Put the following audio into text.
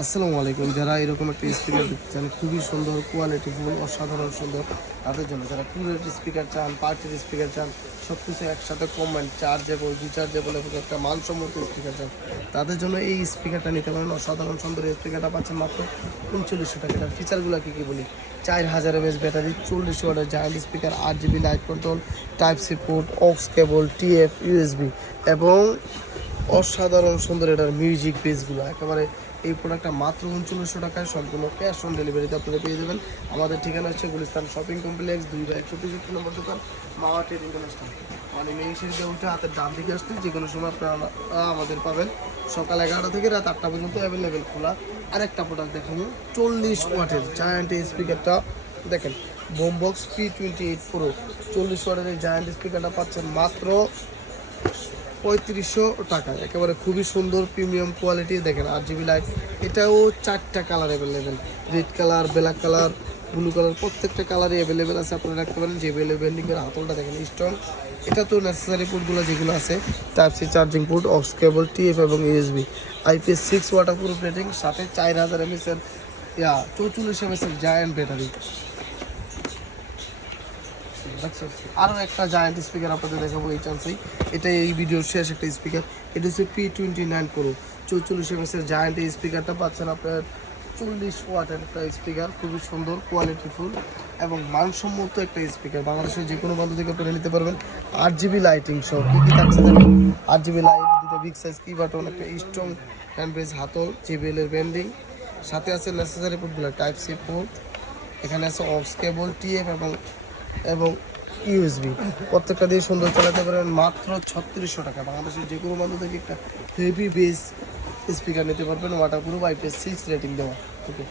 আসসালামু আলাইকুম। যারা এরকম একটা স্পিকার দেখতে চান, খুবই সুন্দর, কোয়ালিটিফুল, অসাধারণ সুন্দর, তাদের জন্য যারা টুরের স্পিকার চান, পার্টির স্পিকার চান, সব কিছু একসাথে কম্বাইন, চার্জেবল, রিচার্জেবল এবং একটা মানসম্মত স্পিকার চান, তাদের জন্য এই স্পিকারটা নিতে পারেন। অসাধারণ সুন্দর এই স্পিকারটা পাচ্ছেন মাত্র 3900 টাকা। এটার ফিচারগুলো কী বলি: 4000 mAh ব্যাটারি, 40 ওয়াটের giant speaker, 8 GB light control, type C port, aux cable, TF, USB এবং অসাধারণ সুন্দর এটার মিউজিক বেসগুলো। একেবারে এই প্রোডাক্টটা মাত্র 3900 টাকায় সম্পূর্ণ ক্যাশ অন ডেলিভারিতে আপনারা পেয়ে যাবেন। আমাদের ঠিকানা হচ্ছে গুলিস্তান শপিং কমপ্লেক্স, 2/163 নম্বর দোকান, মাওয়া ট্রেড ইন্টারন্যাশনাল। মানে মেইন সিঁড়িতে উঠে হাতের ডান দিকে আসলে যে কোনো সময় আপনারা আমাদের পাবেন। সকাল 11টা থেকে রাত 8টা পর্যন্ত অ্যাভেলেবেল খোলা। আরেকটা প্রোডাক্ট দেখাবো, 40 ওয়াটের জায়ান্ট এই স্পিকারটা দেখেন, বোমবক্স P28 Pro 40 ওয়াটের এই জায়ান্ট স্পিকারটা পাচ্ছেন মাত্র 3500 টাকা। একেবারে খুবই সুন্দর প্রিমিয়াম কোয়ালিটি। দেখেন 8 GB লাইট, এটাও 4টা colour available, red colour, black colour, blue colour, প্রত্যেকটা কালারই অ্যাভেলেবেল আছে। আপনারা রাখতে পারেন। JBL ব্যান্ডিংয়ের হাতলটা দেখেন স্ট্রং। এটা তো নেসেসারি পোর্টগুলো যেগুলো আছে, type C charging port, aux cable, TF এবং USB, IPS 6 ওয়াটারপ্রুফ রেটিং, সাথে 4000 mAh এর 44 mAh এর জায়ান্ট ব্যাটারি। আরও একটা জায়ান্ট স্পিকার আপনাদের দেখাবো এই চান্সেই। এটা এই ভিডিওর শেষ একটা স্পিকার। এটা হচ্ছে P29 Pro 44 mAh এর জায়ান্ট এই স্পিকারটা পাচ্ছেন আপনার 40 ওয়াটের একটা স্পিকার। খুবই সুন্দর, কোয়ালিটিফুল এবং মানসম্মত একটা স্পিকার। বাংলাদেশের যে কোনো প্রান্ত থেকে আপনারা নিতে পারবেন। 8 GB লাইটিং সহ কী কী থাকছে দেখেন: 8 GB লাইট, দুটো বিগ সাইজ কি বাটন, একটা স্ট্রং হ্যান্ডব্রেস হাতল, JBL ব্যান্ডিং, সাথে আছে নেসেসারি পোর্টগুলো, টাইপ সি পোর্ট, এখানে আছে অক্স কেবল, TF এবং USB। প্রত্যেকটা দিয়ে সুন্দর চালাতে পারেন মাত্র 3600 টাকা। বাংলাদেশের যে কোনো মানুষ থেকে একটা হেভি বেস স্পিকার নিতে পারবেন, ওয়াটারপ্রুফ, IPS 6 রেটিং দেওয়া। ওকে।